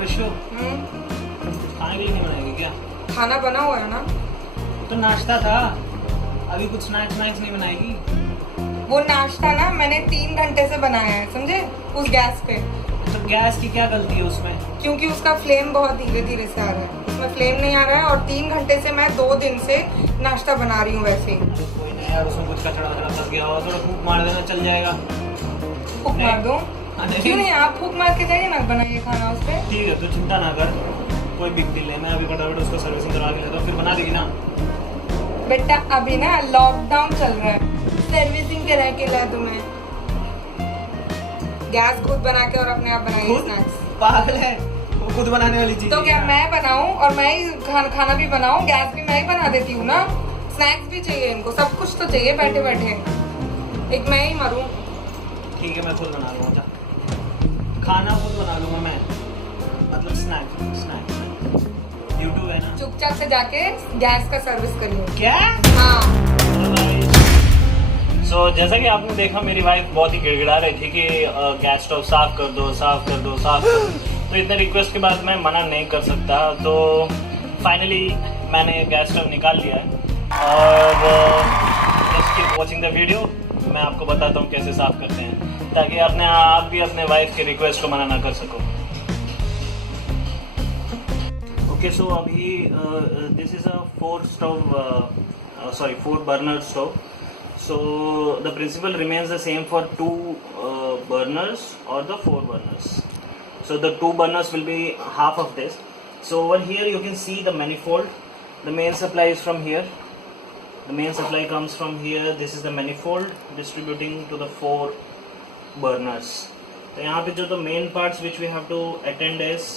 विशु खाने के लिए नहीं बनाएगी क्या? खाना बना हुआ है ना। तो नाश्ता था, अभी कुछ स्नैक्स नहीं बनाएगी? वो नाश्ता ना मैंने 3 घंटे से बनाया है, समझे, उस गैस पे। तो गैस की क्या गलती है उसमें? क्योंकि उसका फ्लेम बहुत धीरे धीरे से आ रहा है, उसमें फ्लेम नहीं आ रहा है। और 3 घंटे से मैं 2 दिन से नाश्ता बना रही हूँ वैसे ही। कोई नहीं यार, उसमें कुछ कचड़ा फंस गया हो, थोड़ा फूक मार देना, चल जाएगा। फूक मार दो? नहीं। क्यों नहीं, आप फूक मार के जाइए ना, बनाइए खाना उस पे। ठीक है, तो चिंता ना कर, कोई बिग डील है। मैं अभी फटाफट उसको सर्विसिंग करवा के लेता हूँ, फिर बना देगी ना। बेटा अभी ना लॉकडाउन चल रहा है, सर्विसिंग के रह के ला तुम्हें। गैस खुद बना के और अपने आप बनाइए स्नैक्स। पागल है वो, खुद बनाने वाली चीज तो क्या मैं बनाऊं और मैं ही खाना भी बनाऊं? गैस भी मैं ही बना देती हूँ ना। स्नैक्स भी चाहिए इनको, सब कुछ तो चाहिए बैठे बैठे। एक मैं ही मरूं? ठीक है, मैं खुद बना लूंगा, खाना खुद बना लूंगा मैं, मतलब स्नैक्स। यूट्यूब है ना। चुपचाप से जाके गैस का सर्विस करिए। क्या? हाँ। जैसा कि आपने देखा, मेरी वाइफ बहुत ही गिड़गिड़ा रही थी कि गैस स्टोव साफ कर दो। तो इतने रिक्वेस्ट के बाद मैं मना नहीं कर सकता। तो फाइनली मैंने गैस स्टोव निकाल लिया है और just keep watching the video. मैं आपको बताता हूँ कैसे साफ करते हैं, ताकि आप भी अपने वाइफ के रिक्वेस्ट को मना ना कर सको। ओके, सो अभी this is a 4 burner stove. So the principle remains the same for 2 burners or the 4 burners. So the 2 burners will be half of this. So over here you can see the manifold. The main supply is from here. The main supply comes from here. This is the manifold distributing to the 4 burners. So यहाँ पे जो the main parts which we have to attend is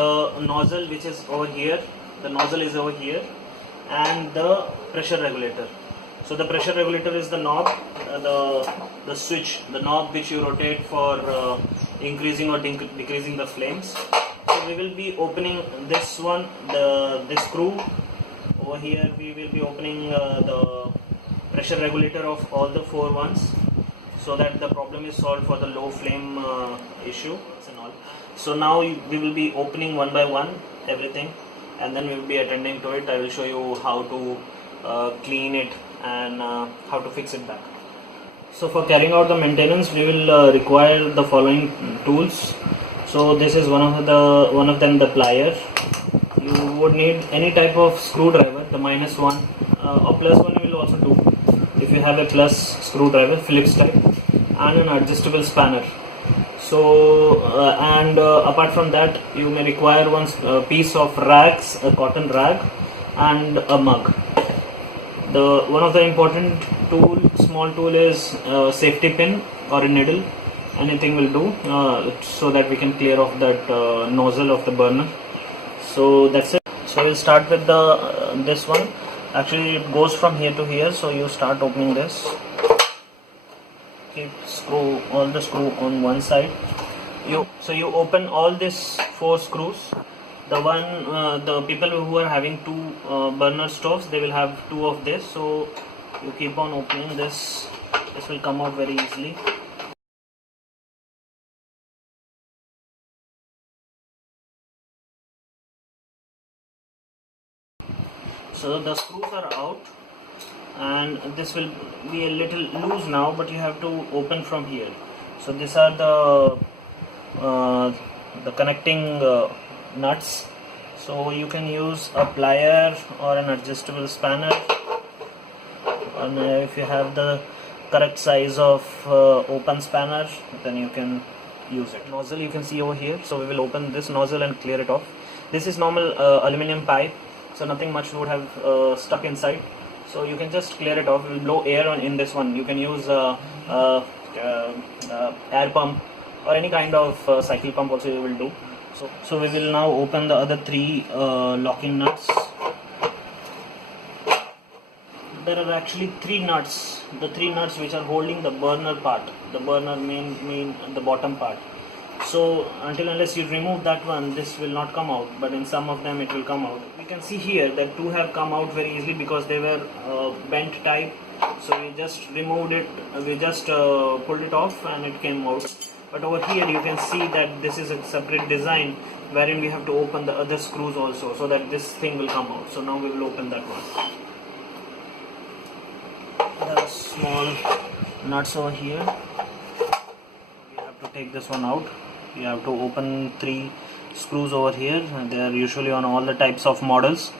the nozzle, which is over here. The nozzle is over here, and the pressure regulator. So the pressure regulator is the knob, the switch, the knob which you rotate for increasing or decreasing the flames. So we will be opening this one, this screw over here. We will be opening the pressure regulator of all the 4 ones, so that the problem is solved for the low flame issue and all. So now we will be opening one by one everything, and then we will be attending to it. I will show you how to clean it and how to fix it back. So for carrying out the maintenance, we will require the following tools. So this is one of them, the plier. You would need any type of screwdriver, the -1 or +1 will also do if you have a plus screwdriver, Phillips type, and an adjustable spanner. So apart from that, you may require one piece of rags, a cotton rag, and a mug. One of the important small tool is safety pin or a needle. Anything will do, so that we can clear off that nozzle of the burner. So that's it. So we'll start with this one. Actually it goes from here to here, so you start opening this. Keep all the screw on one side. You open all these 4 screws. The people who are having 2 burner stoves, they will have 2 of this. So you keep on opening this. This will come out very easily. So the screws are out, and this will be a little loose now, but you have to open from here. So these are the connecting nuts. So you can use a plier or an adjustable spanner, and if you have the correct size of open spanner, then you can use it. Nozzle you can see over here. So we will open this nozzle and clear it off. This is normal aluminum pipe, so nothing much would have stuck inside. So you can just clear it off. We will blow air in this one. You can use air pump or any kind of cycle pump also you will do. So we will now open the other 3 locking nuts. There are actually 3 nuts. The 3 nuts which are holding the burner part, the burner main the bottom part. So unless you remove that one, this will not come out, but in some of them it will come out. We can see here that 2 have come out very easily because they were bent type. So we just removed it, we just pulled it off and it came out. But over here you can see that this is a separate design wherein we have to open the other screws also, so that this thing will come out. So now we will open that one. There are small nuts over here. You have to take this one out. You have to open 3 screws over here, and they are usually on all the types of models.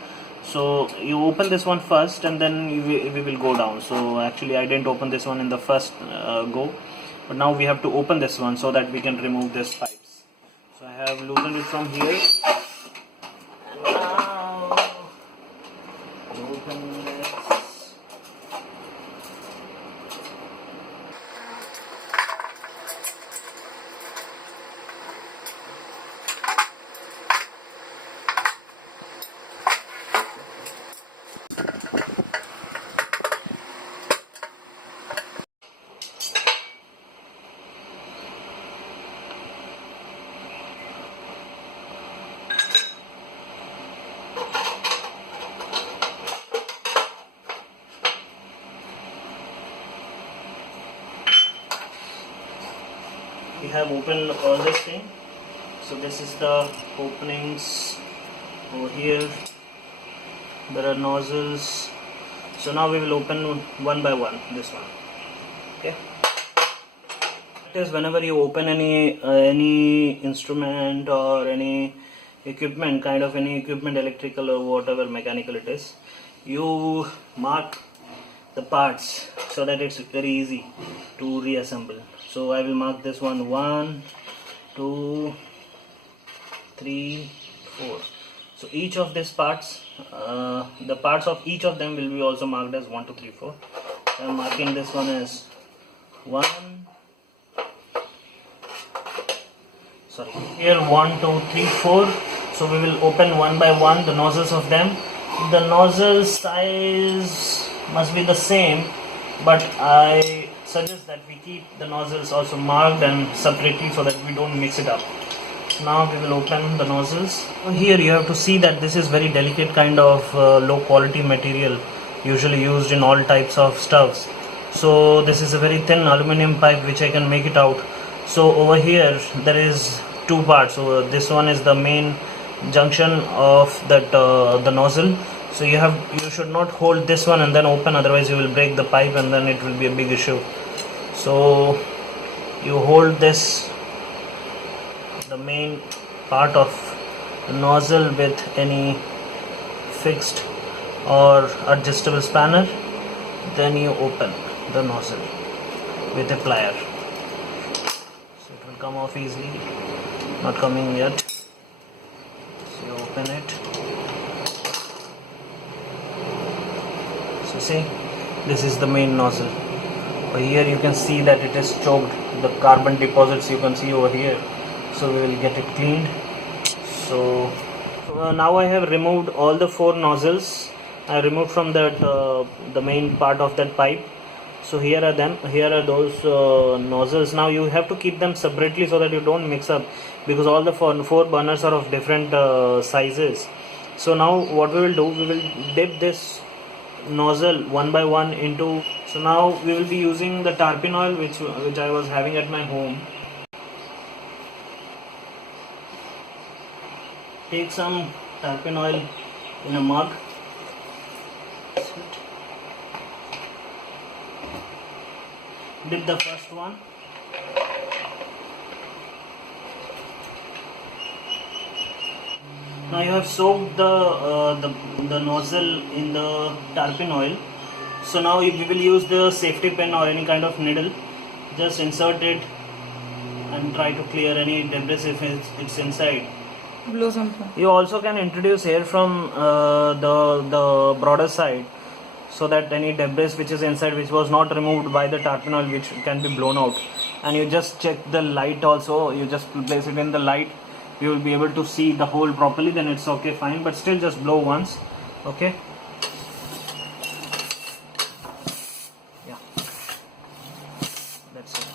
So you open this one first, and then we will go down. So actually I didn't open this one in the first go, but now we have to open this one so that we can remove these pipes. So I have loosened it from here, and now open this. We have opened all this thing. So this is the openings over here. There are nozzles. So now we will open one by one this one. Okay. It is whenever you open any instrument or any equipment, kind of any equipment, electrical or whatever mechanical it is, you mark the parts so that it's very easy to reassemble. So I will mark this one 1, 2, 3, 4. So each of these parts, the parts of each of them will be also marked as 1, 2, 3, 4. So I am marking this one as 1. Sorry, here 1, 2, 3, 4. So we will open one by one the nozzles of them. The nozzle size must be the same, but I suggest that we keep the nozzles also marked and separately so that we don't mix it up. Now we will open the nozzles. Here you have to see that this is very delicate kind of low quality material usually used in all types of stoves. So this is a very thin aluminum pipe which I can make it out. So over here there is 2 parts. So this one is the main junction of that the nozzle. So you should not hold this one and then open, otherwise you will break the pipe and then it will be a big issue. So you hold this, the main part of the nozzle, with any fixed or adjustable spanner, then you open the nozzle with a plier. So it will come off easily, not coming yet. So you open it. So see, this is the main nozzle. Here you can see that it is choked, the carbon deposits you can see over here. So we will get it cleaned. So now I have removed all the 4 nozzles. I removed from that the main part of that pipe. So here are them. Here are those nozzles. Now you have to keep them separately so that you don't mix up, because all the 4 burners are of different sizes. So now what we will do, we will dip this nozzle one by one into. So now we will be using the tarpaulin oil which I was having at my home. Take some tarpaulin oil in a mug. Dip the first one. Now you have soaked the nozzle in the tarpaulin oil. So now we will use the safety pin or any kind of needle. Just insert it and try to clear any debris if it's inside. Blow something. You also can introduce air from the broader side, so that any debris which is inside, which was not removed by the tarpaulin oil, which can be blown out. And you just check the light also. You just place it in the light. You will be able to see the hole properly. Then it's okay, fine. But still, just blow once. Okay. Yeah. That's it.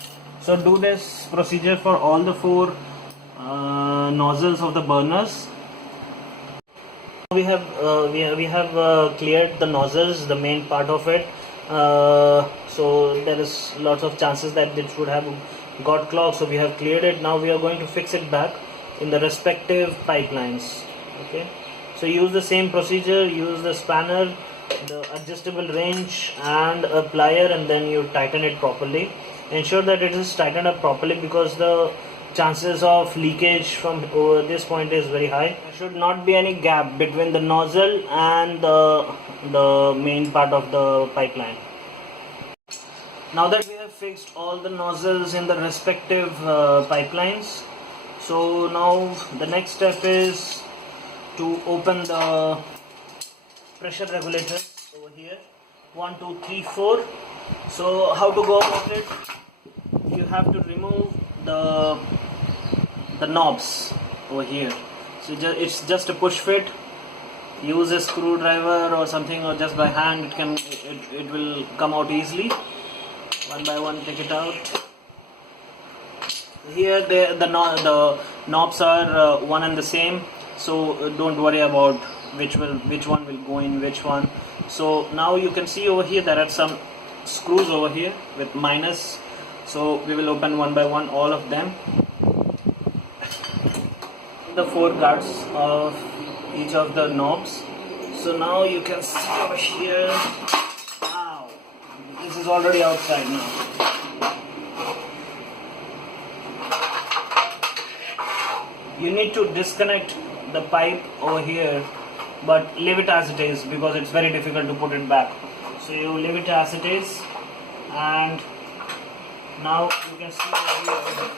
So do this procedure for all the 4 nozzles of the burners. We have cleared the nozzles, the main part of it. So there is lots of chances that it would have got clogged, so we have cleared it. Now we are going to fix it back in the respective pipelines. Okay, so use the same procedure, use the spanner, the adjustable wrench and a plier, and then you tighten it properly. Ensure that it is tightened up properly because the chances of leakage from over this point is very high. There should not be any gap between the nozzle and the main part of the pipeline. Now that we have fixed all the nozzles in the respective pipelines, so now the next step is to open the pressure regulators over here. 1, 2, 3, 4. So how to go about it? You have to remove the knobs over here. So it's just a push fit. Use a screwdriver or something, or just by hand it will come out easily. One by one, take it out. Here the knobs are one and the same, so don't worry about which one will go in which one. So now you can see over here there are some screws over here with minus, so we will open one by one all of them. The 4 guards of each of the knobs. So now you can see over here, wow, this is already outside now. You need to disconnect the pipe over here, but leave it as it is because it's very difficult to put it back. So you leave it as it is, and now you can see over here,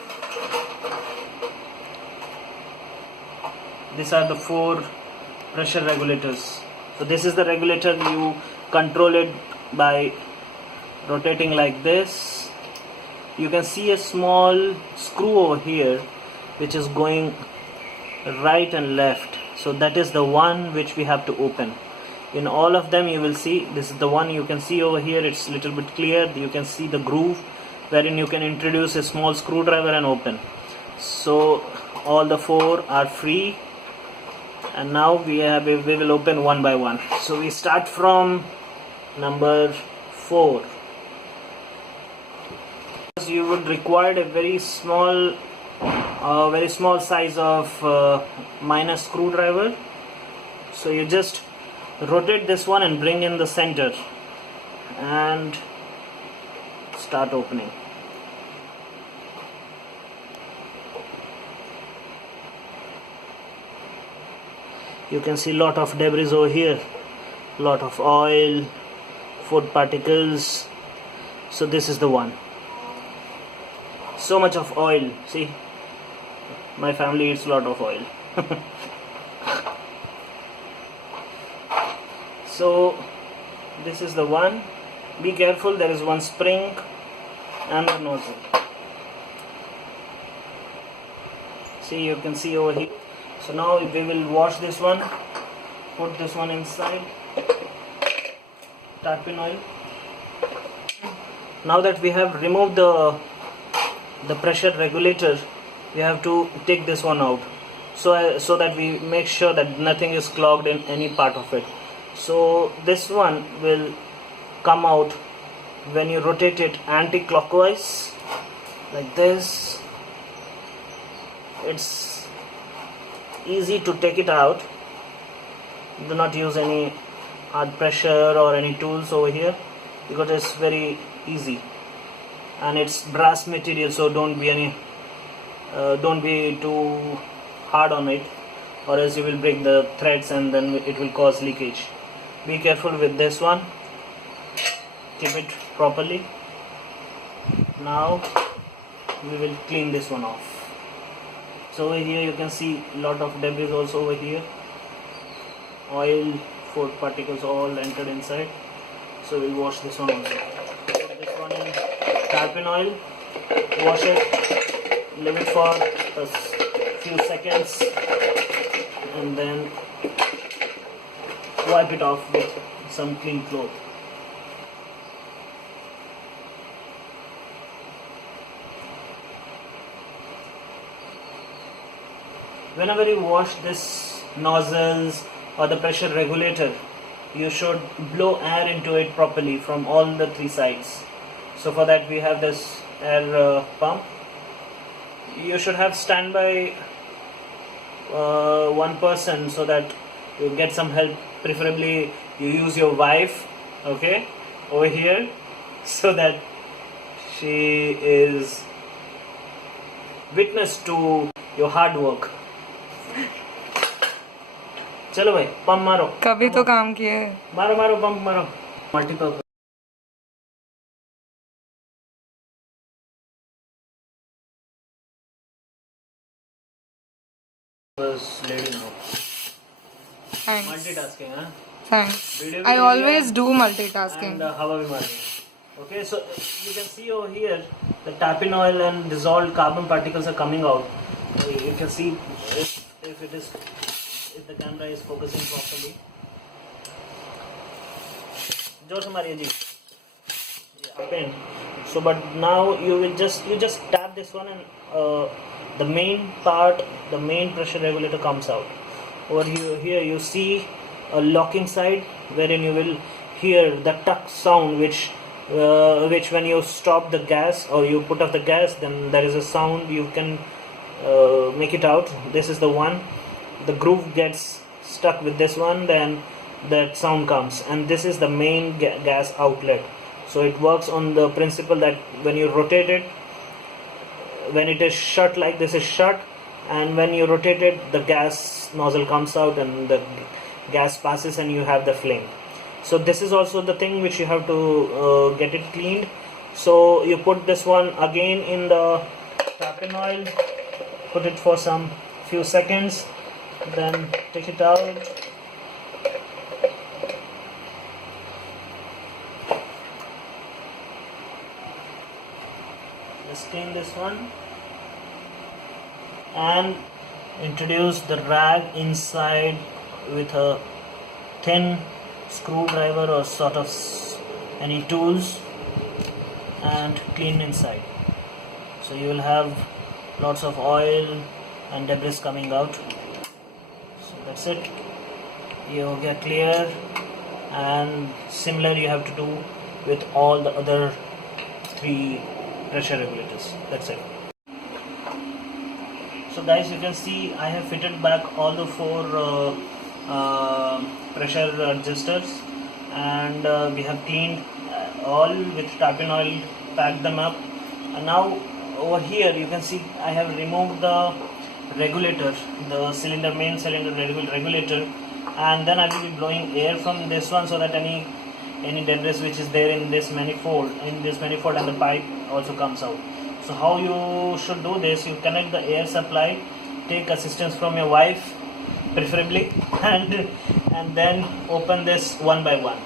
these are the 4 pressure regulators. So this is the regulator, you control it by rotating like this. You can see a small screw over here which is going right and left, so that is the one which we have to open. In all of them you will see this is the one. You can see over here it's little bit clear, you can see the groove wherein you can introduce a small screwdriver and open. So all the 4 are free, and now we will open one by one. So we start from number 4. You would require a very small size of minus screwdriver. So you just rotate this one and bring in the center and start opening. You can see lot of debris over here, lot of oil, food particles. So this is the one. So much of oil. See, my family eats a lot of oil. So this is the one. Be careful, there is one spring and a nozzle. See, you can see over here. So now we will wash this one, put this one inside, tarpaulin oil. Now that we have removed the pressure regulator, we have to take this one out, so that we make sure that nothing is clogged in any part of it. So this one will come out when you rotate it anti-clockwise like this. It's easy to take it out. Do not use any hard pressure or any tools over here because it's very easy, and it's brass material, so don't be too hard on it, or else you will break the threads and then it will cause leakage. Be careful with this one, keep it properly. Now we will clean this one off. So over here you can see lot of debris also over here, oil, food particles all entered inside. So we'll wash this one also. Put this one in tarpaulin oil, wash it, leave it for a few seconds, and then wipe it off with some clean cloth. Whenever you wash this nozzles or the pressure regulator, you should blow air into it properly from all the 3 sides. So for that we have this air pump. you should have standby one person so that you get some help. Preferably you use your wife, okay, over here, so that she is witness to your hard work. चलो भाई pump मारो. कभी तो काम किए. मारो मारो pump मारो. Multipurpose. Lady now. Thanks. Multitasking, huh? Thanks. Video I video always do multitasking. And हवा भी मारनी है. Okay, so you can see over here the tapin oil and dissolved carbon particles are coming out. You can see if the camera is focusing properly. जोर से मारिए जी. Tapin. So, but now you just tap this one and the main part, the main pressure regulator comes out. Over here you see a locking side wherein you will hear the tuck sound, which when you stop the gas or you put off the gas, then there is a sound. You can make it out. This is the one. The groove gets stuck with this one, then that sound comes, and this is the main gas outlet. So it works on the principle that when you rotate it, when it is shut like this is shut, and when you rotate it, the gas nozzle comes out and the gas passes and you have the flame. So this is also the thing which you have to get it cleaned. So you put this one again in the tapin oil, put it for some few seconds, then take it out. Just clean this one and introduce the rag inside with a thin screwdriver or sort of any tools and clean inside. So you will have lots of oil and debris coming out. So that's it. You get clear, and similar you have to do with all the other 3 pressure regulators. That's it. So guys, you can see I have fitted back all the 4 pressure adjusters, and we have cleaned all with tapin oil, packed them up, and now over here you can see I have removed the regulator, the cylinder, main cylinder regulator, and then I will be blowing air from this one so that any debris which is there in this manifold and the pipe also comes out. So how you should do this, you connect the air supply, take assistance from your wife preferably, and then open this one by one.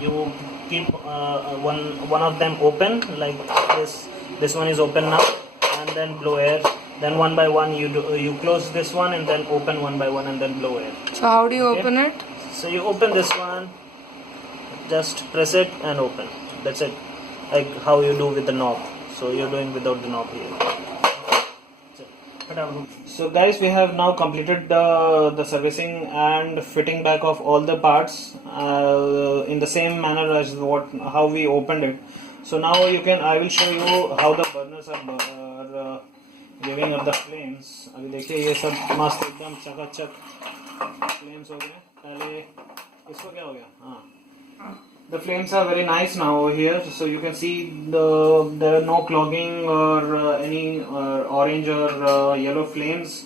You keep one of them open like this one is open now, and then blow air. Then one by one you close this one and then open one by one and then blow air. So how do you open it? So you open this one, just press it and open. That's it, like how you do with the knob. So you're doing without the knob here. So guys, we have now completed the servicing and fitting back of all the parts in the same manner as how we opened it. So now I will show you how the burners are giving up the flames. अभी देखिए ये सब मस्त एकदम चकाचक flames हो गए. पहले इसको क्या हो गया? हाँ. The flames are very nice now over here, so you can see there are no clogging or any orange or yellow flames,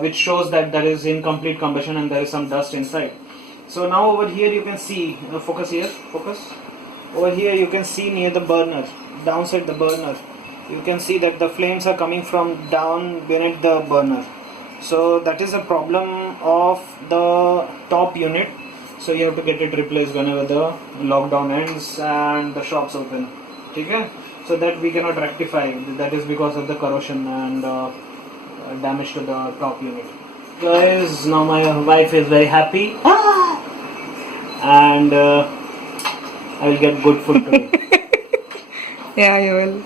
which shows that there is incomplete combustion and there is some dust inside. So now over here you can see, focus here, focus. Over here you can see near the burner, downside the burner, you can see that the flames are coming from down beneath the burner. So that is a problem of the top unit. So you have to get it replaced whenever the lockdown ends and the shops open. Okay? So that we cannot rectify. That is because of the corrosion and damage to the top unit. Guys, now my wife is very happy. And I will get good food today. Yeah, you will.